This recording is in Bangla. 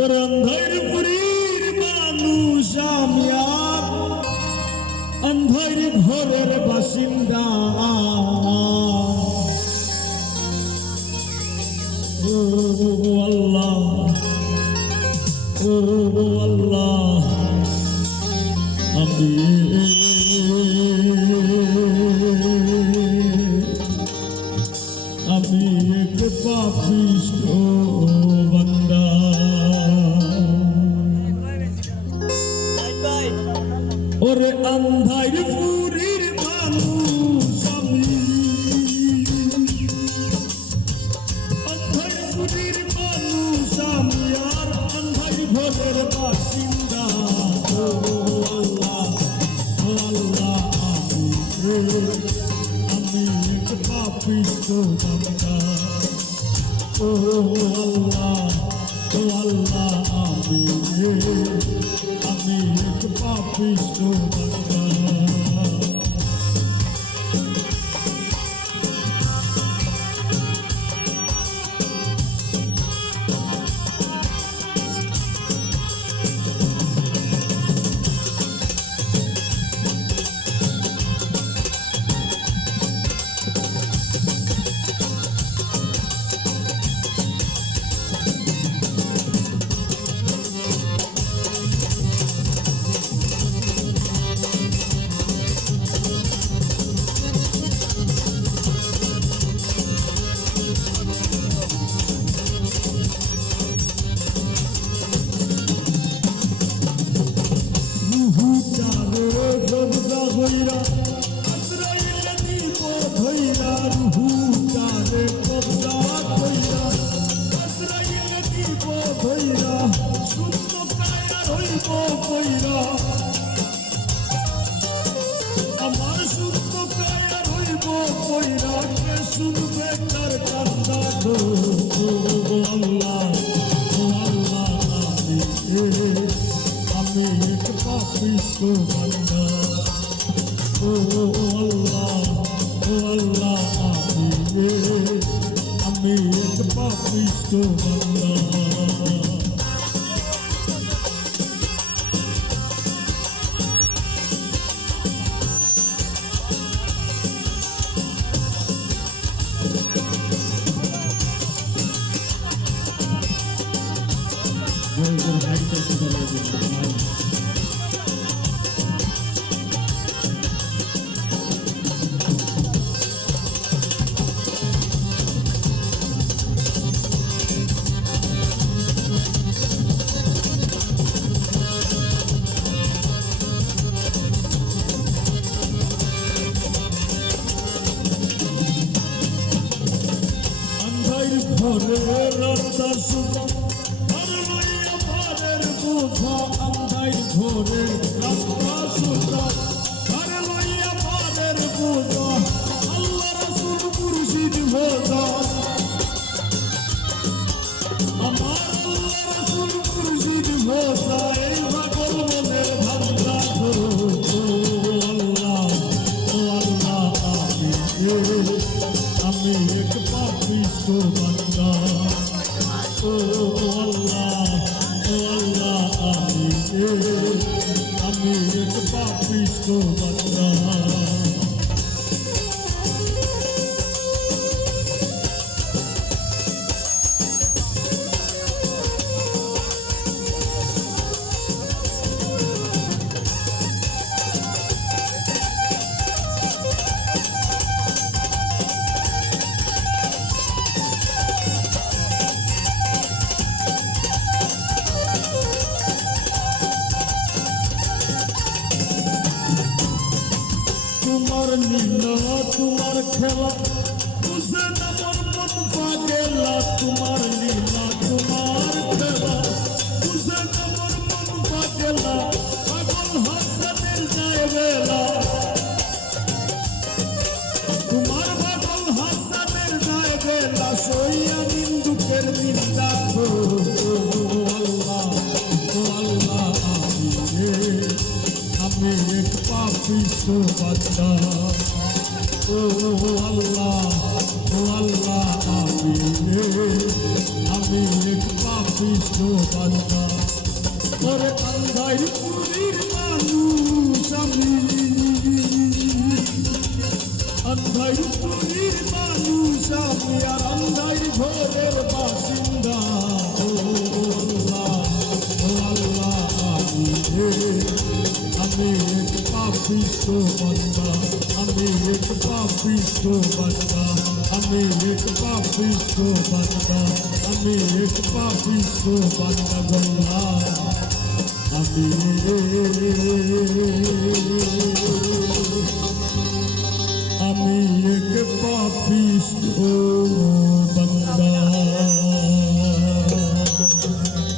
অন্ধারপুরীর মানুষ আমি আর অন্ধার ঘরের বাসিন্দা। ও আল্লাহ, ও আল্লাহ, আমি এক পাপিষ্ঠ বান্দা। ওরে অন্ধারপুরীর মানুষ আমি, অন্ধারপুরীর মানুষ আমি আর অন্ধার ঘরের বাসিন্দা। ও আল্লাহ, ও আল্লাহ, আমি এক পাপিষ্ঠ বান্দা। ও আল্লাহ, ও আল্লাহ, আমি এক পাপিষ্ঠ বান্দা। আমার শুদ্ধ কায়া রইব কইরা, কে শুনবে তার কান্না গো। আল্লাহ, ও আল্লাহ, আমি এক পাপিষ্ঠ বান্দা। ও আল্লাহ, ও আল্লাহ, আমি এক পাপিষ্ঠ বান্দা। ঘরে রাস্তা শুধু আর লইয়া ভারের বোঝা, আন্ধার ঘরে রাস্তা শুধু আর লইয়া ভারের বোঝা, আল্লাহ রাসূল মুর্শিদ ভোজা। আমার আল্লাহ রাসূল মুর্শিদ ভোজা, এই পাগল মনের ভান্ডা ধরো। আল্লাহ, ও আল্লাহ, আমি এক পাপিষ্ঠ বান্দা। ও আল্লাহ, ও আল্লাহ, আমি এক পাপিষ্ঠ বান্দা। তোমার লীলা, তোমার খেলা বুঝে না মন মন পাগেলা। তোমার লীলা, তোমার খেলা বুঝে না মন মন পাগেলা। পাগল হাসানের যায় বেলা, তোমার পাগল হাসানের যায় বেলা। সইয়া নিন্দুকের নিন্দা করো। আল্লাহ, ও আল্লাহ, আমি এক পাপিষ্ঠ বান্দা। ও আল্লাহ, ও আল্লাহ, আমি এক পাপিষ্ঠ পাপিষ্ট বান্দা ওরে আন্ধাই পুরীর মানুষ আমি আন্ধাই পুরীর মানুষ আমি আর আন্ধাই ঘরের বাসিন্দা ও আল্লাহ আমি এক পাপিষ্ট বান্দা আমি এক পাপিষ্ট বান্দা আমি এক পাপিষ্ট বান্দা আমি এক পাপিষ্ট বান্দা বললাম আমি এক পাপিষ্ট